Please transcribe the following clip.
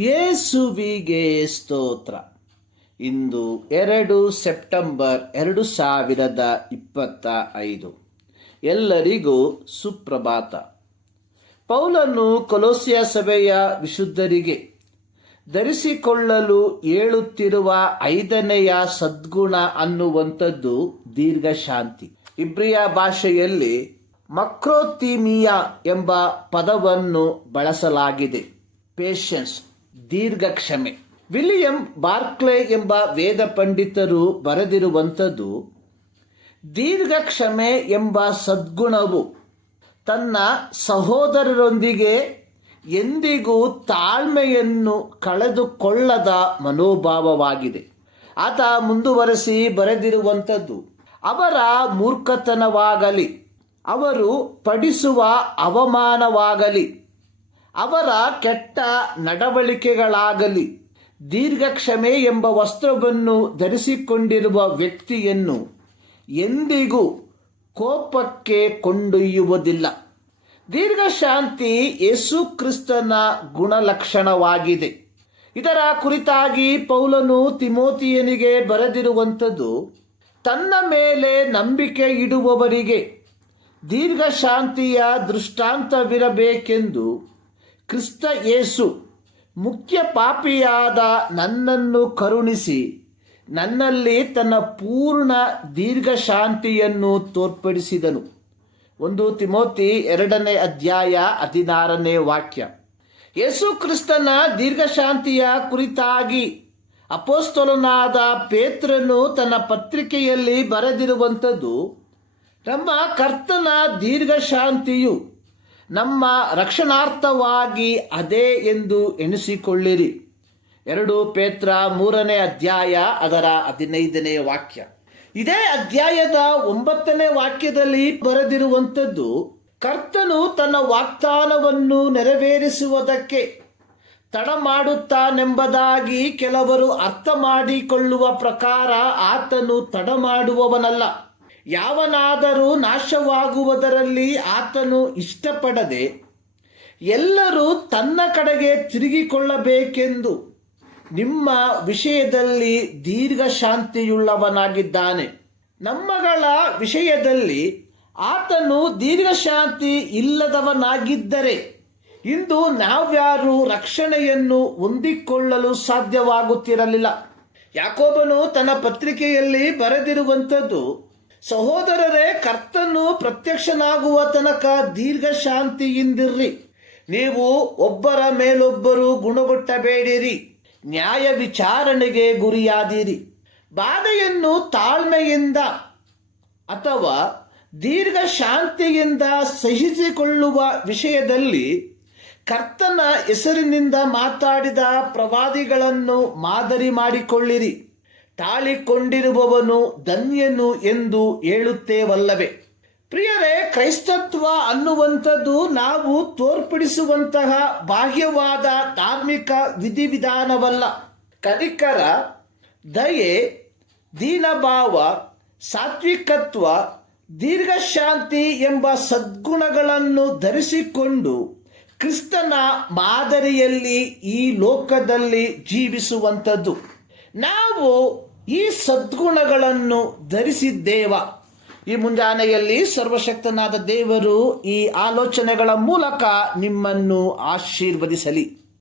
ಯೇಸುವಿಗೆ ಸ್ತೋತ್ರ. ಇಂದು 2 ಸೆಪ್ಟೆಂಬರ್ 2025. ಎಲ್ಲರಿಗೂ ಸುಪ್ರಭಾತ. ಪೌಲನು ಕೊಲೋಸ್ಯ ಸಭೆಯ ವಿಶುದ್ಧರಿಗೆ ಧರಿಸಿಕೊಳ್ಳಲು ಹೇಳುತ್ತಿರುವ 5ನೆಯ ಸದ್ಗುಣ ಅನ್ನುವಂಥದ್ದು ದೀರ್ಘಶಾಂತಿ. ಇಬ್ರಿಯ ಭಾಷೆಯಲ್ಲಿ ಮಕ್ರೋಥೀಮಿಯಾ ಎಂಬ ಪದವನ್ನು ಬಳಸಲಾಗಿದೆ. ಪೇಷನ್ಸ್, ದೀರ್ಘಕ್ಷಮೆ. ವಿಲಿಯಂ ಬಾರ್ಕ್ಲೆ ಎಂಬ ವೇದ ಪಂಡಿತರು ಬರೆದಿರುವಂಥದ್ದು, ದೀರ್ಘಕ್ಷಮೆ ಎಂಬ ಸದ್ಗುಣವು ತನ್ನ ಸಹೋದರರೊಂದಿಗೆ ಎಂದಿಗೂ ತಾಳ್ಮೆಯನ್ನು ಕಳೆದುಕೊಳ್ಳದ ಮನೋಭಾವವಾಗಿದೆ. ಆತ ಮುಂದುವರೆಸಿ ಬರೆದಿರುವಂಥದ್ದು, ಅವರ ಮೂರ್ಖತನವಾಗಲಿ, ಅವರು ಪಡಿಸುವ ಅವಮಾನವಾಗಲಿ, ಅವರ ಕೆಟ್ಟ ನಡವಳಿಕೆಗಳಾಗಲಿ, ದೀರ್ಘಕ್ಷಮೆ ಎಂಬ ವಸ್ತ್ರವನ್ನು ಧರಿಸಿಕೊಂಡಿರುವ ವ್ಯಕ್ತಿಯನ್ನು ಎಂದಿಗೂ ಕೋಪಕ್ಕೆ ಕೊಂಡೊಯ್ಯುವುದಿಲ್ಲ. ದೀರ್ಘಶಾಂತಿ ಯೇಸು ಕ್ರಿಸ್ತನ ಗುಣಲಕ್ಷಣವಾಗಿದೆ. ಇದರ ಕುರಿತಾಗಿ ಪೌಲನು ತಿಮೋತಿಯನಿಗೆ ಬರೆದಿರುವಂಥದ್ದು, ತನ್ನ ಮೇಲೆ ನಂಬಿಕೆ ಇಡುವವರಿಗೆ ದೀರ್ಘಶಾಂತಿಯ ದೃಷ್ಟಾಂತವಿರಬೇಕೆಂದು ಕ್ರಿಸ್ತ ಯೇಸು ಮುಖ್ಯ ಪಾಪಿಯಾದ ನನ್ನನ್ನು ಕರುಣಿಸಿ ನನ್ನಲ್ಲಿ ತನ್ನ ಪೂರ್ಣ ದೀರ್ಘಶಾಂತಿಯನ್ನು ತೋರ್ಪಡಿಸಿದನು. 1 ತಿಮೋತಿ 2ನೇ ಅಧ್ಯಾಯ 16ನೇ ವಾಕ್ಯ. ಯೇಸು ಕ್ರಿಸ್ತನ ದೀರ್ಘಶಾಂತಿಯ ಕುರಿತಾಗಿ ಅಪೊಸ್ತಲನಾದ ಪೇತ್ರನು ತನ್ನ ಪತ್ರಿಕೆಯಲ್ಲಿ ಬರೆದಿರುವಂಥದ್ದು, ನಮ್ಮ ಕರ್ತನ ದೀರ್ಘಶಾಂತಿಯು ನಮ್ಮ ರಕ್ಷಣಾರ್ಥವಾಗಿ ಅದೇ ಎಂದು ಎಣಿಸಿಕೊಳ್ಳಿರಿ. 2 ಪೇತ್ರ 3ನೇ ಅಧ್ಯಾಯ ಅದರ 15ನೇ ವಾಕ್ಯ. ಇದೇ ಅಧ್ಯಾಯದ 9ನೇ ವಾಕ್ಯದಲ್ಲಿ ಬರೆದಿರುವಂಥದ್ದು, ಕರ್ತನು ತನ್ನ ವಾಗ್ದಾನವನ್ನು ನೆರವೇರಿಸುವುದಕ್ಕೆ ತಡ ಮಾಡುತ್ತಾನೆಂಬುದಾಗಿ ಕೆಲವರು ಅರ್ಥ ಮಾಡಿಕೊಳ್ಳುವ ಪ್ರಕಾರ ಆತನು ತಡ ಮಾಡುವವನಲ್ಲ. ಯಾವನಾದರೂ ನಾಶವಾಗುವುದರಲ್ಲಿ ಆತನು ಇಷ್ಟಪಡದೆ ಎಲ್ಲರೂ ತನ್ನ ಕಡೆಗೆ ತಿರುಗಿಕೊಳ್ಳಬೇಕೆಂದು ನಿಮ್ಮ ವಿಷಯದಲ್ಲಿ ದೀರ್ಘಶಾಂತಿಯುಳ್ಳವನಾಗಿದ್ದಾನೆ. ನಮ್ಮಗಳ ವಿಷಯದಲ್ಲಿ ಆತನು ದೀರ್ಘಶಾಂತಿ ಇಲ್ಲದವನಾಗಿದ್ದರೆ ಇಂದು ನಾವ್ಯಾರು ರಕ್ಷಣೆಯನ್ನು ಹೊಂದಿಕೊಳ್ಳಲು ಸಾಧ್ಯವಾಗುತ್ತಿರಲಿಲ್ಲ. ಯಾಕೋಬನು ತನ್ನ ಪತ್ರಿಕೆಯಲ್ಲಿ ಬರೆದಿರುವಂಥದ್ದು, ಸಹೋದರರೇ, ಕರ್ತನು ಪ್ರತ್ಯಕ್ಷನಾಗುವ ತನಕ ದೀರ್ಘಶಾಂತಿಯಿಂದಿರ್ರಿ. ನೀವು ಒಬ್ಬರ ಮೇಲೊಬ್ಬರು ಗುಣಗೊಟ್ಟಬೇಡಿರಿ, ನ್ಯಾಯ ವಿಚಾರಣೆಗೆ ಗುರಿಯಾದಿರಿ. ಬಾಧೆಯನ್ನು ತಾಳ್ಮೆಯಿಂದ ಅಥವಾ ದೀರ್ಘಶಾಂತಿಯಿಂದ ಸಹಿಸಿಕೊಳ್ಳುವ ವಿಷಯದಲ್ಲಿ ಕರ್ತನ ಹೆಸರಿನಿಂದ ಮಾತಾಡಿದ ಪ್ರವಾದಿಗಳನ್ನು ಮಾದರಿ ಮಾಡಿಕೊಳ್ಳಿರಿ. ತಾಳಿಕೊಂಡಿರುವವನು ಧನ್ಯನು ಎಂದು ಹೇಳುತ್ತೇವಲ್ಲವೇ. ಪ್ರಿಯರೇ, ಕ್ರೈಸ್ತತ್ವ ಅನ್ನುವಂಥದ್ದು ನಾವು ತೋರ್ಪಡಿಸುವಂತಹ ಬಾಹ್ಯವಾದ ಧಾರ್ಮಿಕ ವಿಧಿವಿಧಾನವಲ್ಲ. ಕನಿಕರ, ದಯೆ, ದೀನಭಾವ, ಸಾತ್ವಿಕತ್ವ, ದೀರ್ಘಶಾಂತಿ ಎಂಬ ಸದ್ಗುಣಗಳನ್ನು ಧರಿಸಿಕೊಂಡು ಕ್ರಿಸ್ತನ ಮಾದರಿಯಲ್ಲಿ ಈ ಲೋಕದಲ್ಲಿ ಜೀವಿಸುವಂಥದ್ದು. ನಾವು ಈ ಸದ್ಗುಣಗಳನ್ನು ಧರಿಸಿದ್ದೇವ. ಈ ಮುಂಜಾನೆಯಲ್ಲಿ ಸರ್ವಶಕ್ತನಾದ ದೇವರು ಈ ಆಲೋಚನೆಗಳ ಮೂಲಕ ನಿಮ್ಮನ್ನು ಆಶೀರ್ವದಿಸಲಿ.